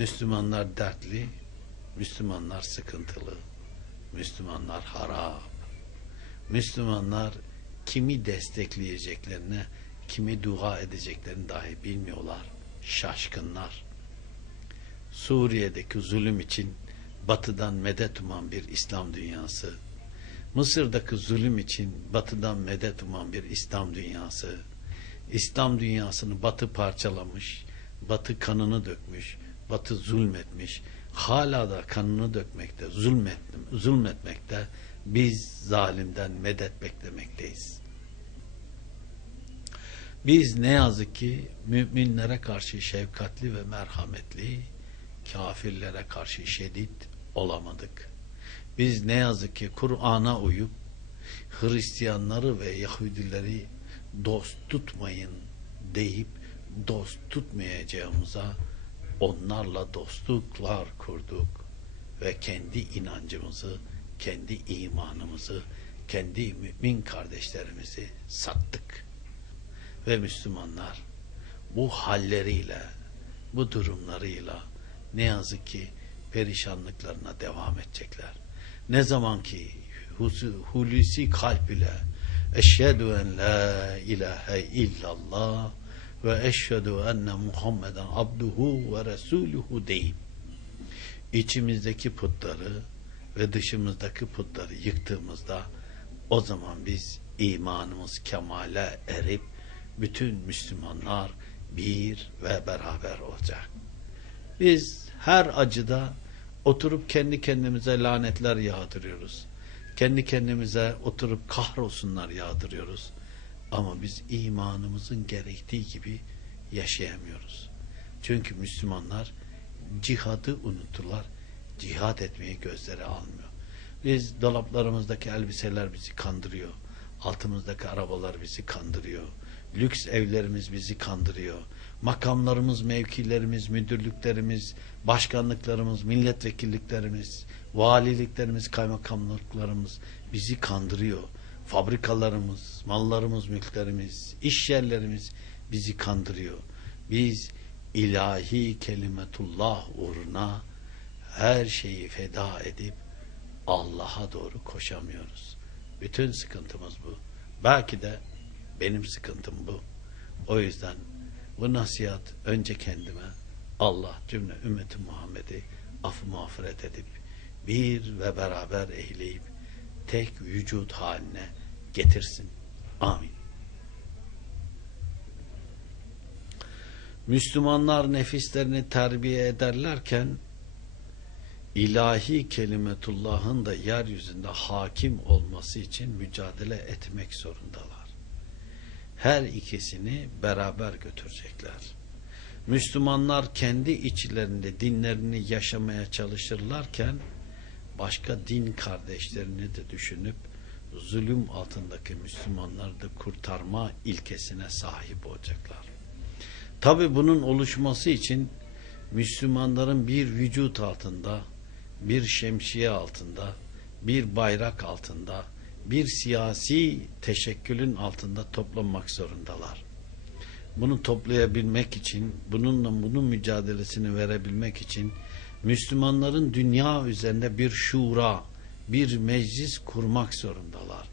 Müslümanlar dertli, Müslümanlar sıkıntılı, Müslümanlar harap. Müslümanlar kimi destekleyeceklerini, kimi dua edeceklerini dahi bilmiyorlar. Şaşkınlar. Suriye'deki zulüm için batıdan medet uman bir İslam dünyası, Mısır'daki zulüm için batıdan medet uman bir İslam dünyası, İslam dünyasını batı parçalamış, batı kanını dökmüş, batı zulmetmiş, hala da kanını dökmekte, zulmetmekte, biz zalimden medet beklemekteyiz. Biz ne yazık ki müminlere karşı şefkatli ve merhametli, kafirlere karşı şiddet olamadık. Biz ne yazık ki Kur'an'a uyup Hristiyanları ve Yahudileri dost tutmayın deyip dost tutmayacağımıza onlarla dostluklar kurduk ve kendi inancımızı, kendi imanımızı, kendi mümin kardeşlerimizi sattık. Ve Müslümanlar bu halleriyle, bu durumlarıyla ne yazık ki perişanlıklarına devam edecekler. Ne zaman ki hulusi kalp ile eşhedü en la ilahe illallah ve eşhedü enne Muhammeden abduhu ve resuluhu deyip içimizdeki putları ve dışımızdaki putları yıktığımızda o zaman biz imanımız kemale erip bütün Müslümanlar bir ve beraber olacak. Biz her acıda oturup kendi kendimize lanetler yağdırıyoruz. Kendi kendimize oturup kahrolsunlar yağdırıyoruz. Ama biz imanımızın gerektiği gibi yaşayamıyoruz. Çünkü Müslümanlar cihadı unuttular. Cihad etmeyi gözleri almıyor. Biz dolaplarımızdaki elbiseler bizi kandırıyor. Altımızdaki arabalar bizi kandırıyor. Lüks evlerimiz bizi kandırıyor. Makamlarımız, mevkilerimiz, müdürlüklerimiz, başkanlıklarımız, milletvekilliklerimiz, valiliklerimiz, kaymakamlıklarımız bizi kandırıyor. Fabrikalarımız, mallarımız, mülklerimiz, iş yerlerimiz bizi kandırıyor. Biz ilahi kelimetullah uğruna her şeyi feda edip Allah'a doğru koşamıyoruz. Bütün sıkıntımız bu. Belki de benim sıkıntım bu. O yüzden bu nasihat önce kendime, Allah cümle ümmeti Muhammed'i af mağfiret edip bir ve beraber eyleyip tek vücut haline getirsin. Amin. Müslümanlar nefislerini terbiye ederlerken ilahi kelimetullah'ın da yeryüzünde hakim olması için mücadele etmek zorundalar. Her ikisini beraber götürecekler. Müslümanlar kendi içlerinde dinlerini yaşamaya çalışırlarken başka din kardeşlerini de düşünüp zulüm altındaki Müslümanları da kurtarma ilkesine sahip olacaklar. Tabi bunun oluşması için Müslümanların bir vücut altında, bir şemsiye altında, bir bayrak altında, bir siyasi teşekkülün altında toplanmak zorundalar. Bunu toplayabilmek için, bunun mücadelesini verebilmek için Müslümanların dünya üzerinde bir şura, bir meclis kurmak zorundalar.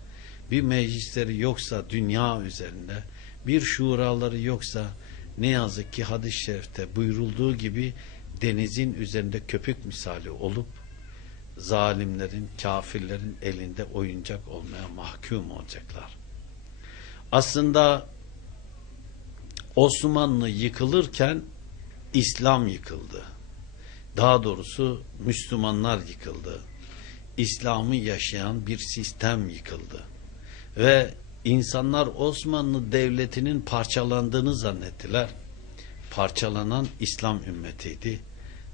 Bir meclisleri yoksa dünya üzerinde, bir şuraları yoksa ne yazık ki hadis-i şerifte buyurulduğu gibi denizin üzerinde köpük misali olup zalimlerin, kafirlerin elinde oyuncak olmaya mahkum olacaklar. Aslında Osmanlı yıkılırken İslam yıkıldı. Daha doğrusu Müslümanlar yıkıldı. İslam'ı yaşayan bir sistem yıkıldı. Ve insanlar Osmanlı Devleti'nin parçalandığını zannettiler. Parçalanan İslam ümmetiydi.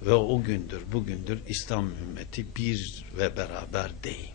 Ve o gündür, bugündür İslam ümmeti bir ve beraber değil.